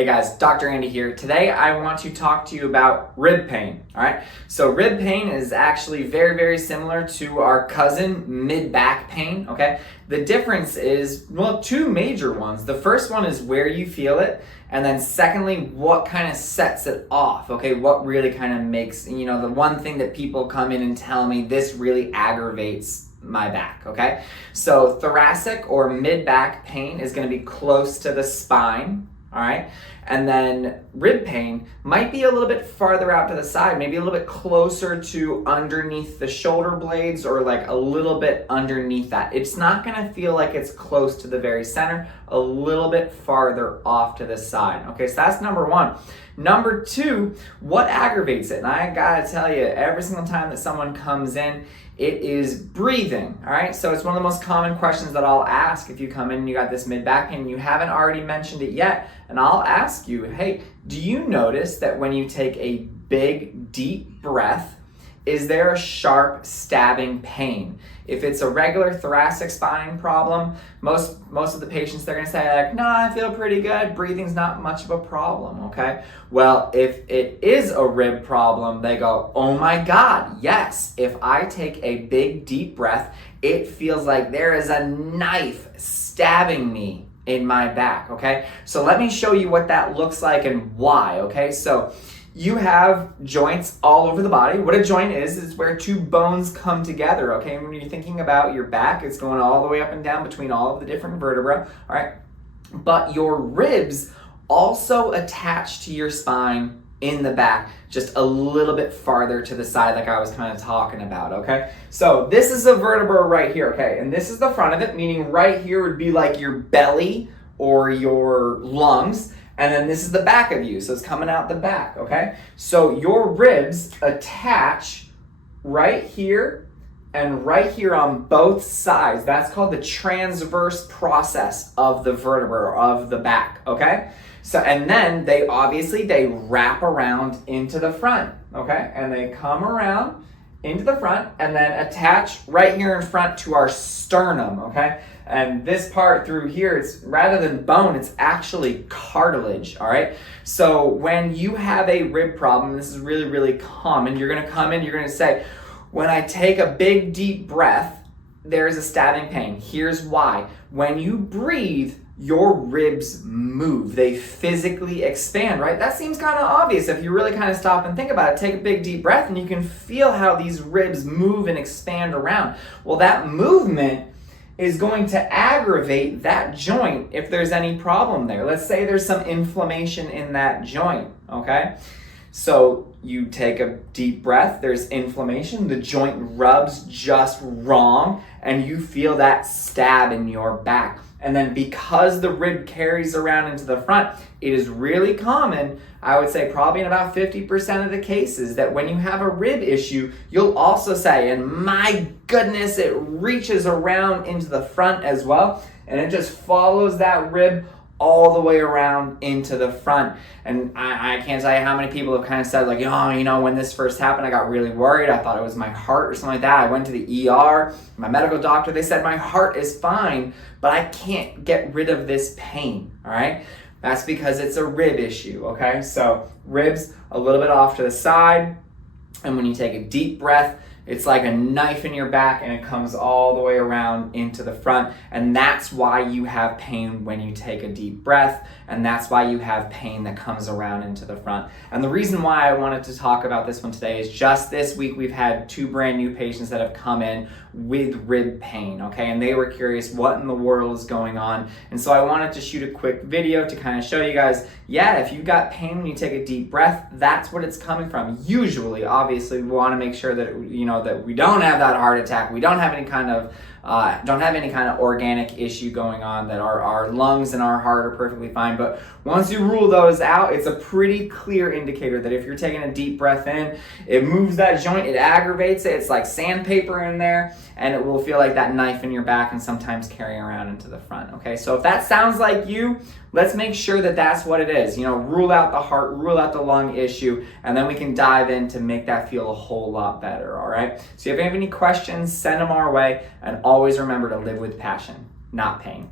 Hey guys, Dr. Andy here. Today I want to talk to you about rib pain, all right? So rib pain is actually very, very similar to our cousin mid-back pain, okay? The difference is, well, two major ones. The first one is where you feel it, and then secondly, what kind of sets it off, okay? What really kind of makes, the one thing that people come in and tell me, this really aggravates my back, okay? So thoracic or mid-back pain is gonna be close to the spine, all right? And then rib pain might be a little bit farther out to the side, maybe a little bit closer to underneath the shoulder blades or like a little bit underneath that. It's not gonna feel like it's close to the very center, a little bit farther off to the side. Okay, so that's number one. Number two, what aggravates it? And I gotta tell you, every single time that someone comes in, it is breathing, all right? So it's one of the most common questions that I'll ask if you come in and you got this mid-back pain and you haven't already mentioned it yet, and I'll ask you, hey, do you notice that when you take a big, deep breath, is there a sharp stabbing pain? If it's a regular thoracic spine problem, most of the patients, they're gonna say like, no, I feel pretty good, breathing's not much of a problem, okay? Well, if it is a rib problem, they go, oh my God, yes. If I take a big deep breath, it feels like there is a knife stabbing me in my back, okay? So let me show you what that looks like and why, okay? So you have joints all over the body. What a joint is where two bones come together, okay? When you're thinking about your back, it's going all the way up and down between all of the different vertebrae, all right? But your ribs also attach to your spine in the back, just a little bit farther to the side like I was kind of talking about, okay? So this is a vertebra right here, okay? And this is the front of it, meaning right here would be like your belly or your lungs. And then this is the back of you, so it's coming out the back, okay? So your ribs attach right here and right here on both sides. That's called the transverse process of the vertebra, of the back, okay? So, and then they wrap around into the front, okay? And they come around into the front and then attach right here in front to our sternum, okay? And this part through here, it's rather than bone, it's actually cartilage, all right? So when you have a rib problem, this is really, really common, you're gonna come in, you're gonna say, when I take a big deep breath, there's a stabbing pain. Here's why. When you breathe, your ribs move. They physically expand, right? That seems kind of obvious if you really kind of stop and think about it. Take a big deep breath and you can feel how these ribs move and expand around. Well, that movement is going to aggravate that joint if there's any problem there. Let's say there's some inflammation in that joint, okay? So you take a deep breath, there's inflammation, the joint rubs just wrong, and you feel that stab in your back. And then because the rib carries around into the front, it is really common, I would say probably in about 50% of the cases, that when you have a rib issue, you'll also say, and my goodness, it reaches around into the front as well, and it just follows that rib all the way around into the front. And I can't tell you how many people have kind of said like, oh, when this first happened, I got really worried. I thought it was my heart or something like that. I went to the ER, my medical doctor, they said my heart is fine, but I can't get rid of this pain, all right? That's because it's a rib issue, okay? So ribs a little bit off to the side, and when you take a deep breath, it's like a knife in your back and it comes all the way around into the front. And that's why you have pain when you take a deep breath. And that's why you have pain that comes around into the front. And the reason why I wanted to talk about this one today is just this week we've had two brand new patients that have come in with rib pain, okay? And they were curious what in the world is going on. And so I wanted to shoot a quick video to kind of show you guys, yeah, if you've got pain when you take a deep breath, that's what it's coming from. Usually, obviously, we want to make sure that, that we don't have that heart attack, we don't have any kind of organic issue going on, that our lungs and our heart are perfectly fine. But once you rule those out, it's a pretty clear indicator that if you're taking a deep breath in, it moves that joint, it aggravates it, it's like sandpaper in there, and it will feel like that knife in your back and sometimes carry around into the front, okay? So if that sounds like you, let's make sure that that's what it is. Rule out the heart, rule out the lung issue, and then we can dive in to make that feel a whole lot better, all right? So if you have any questions, send them our way, and always remember to live with passion, not pain.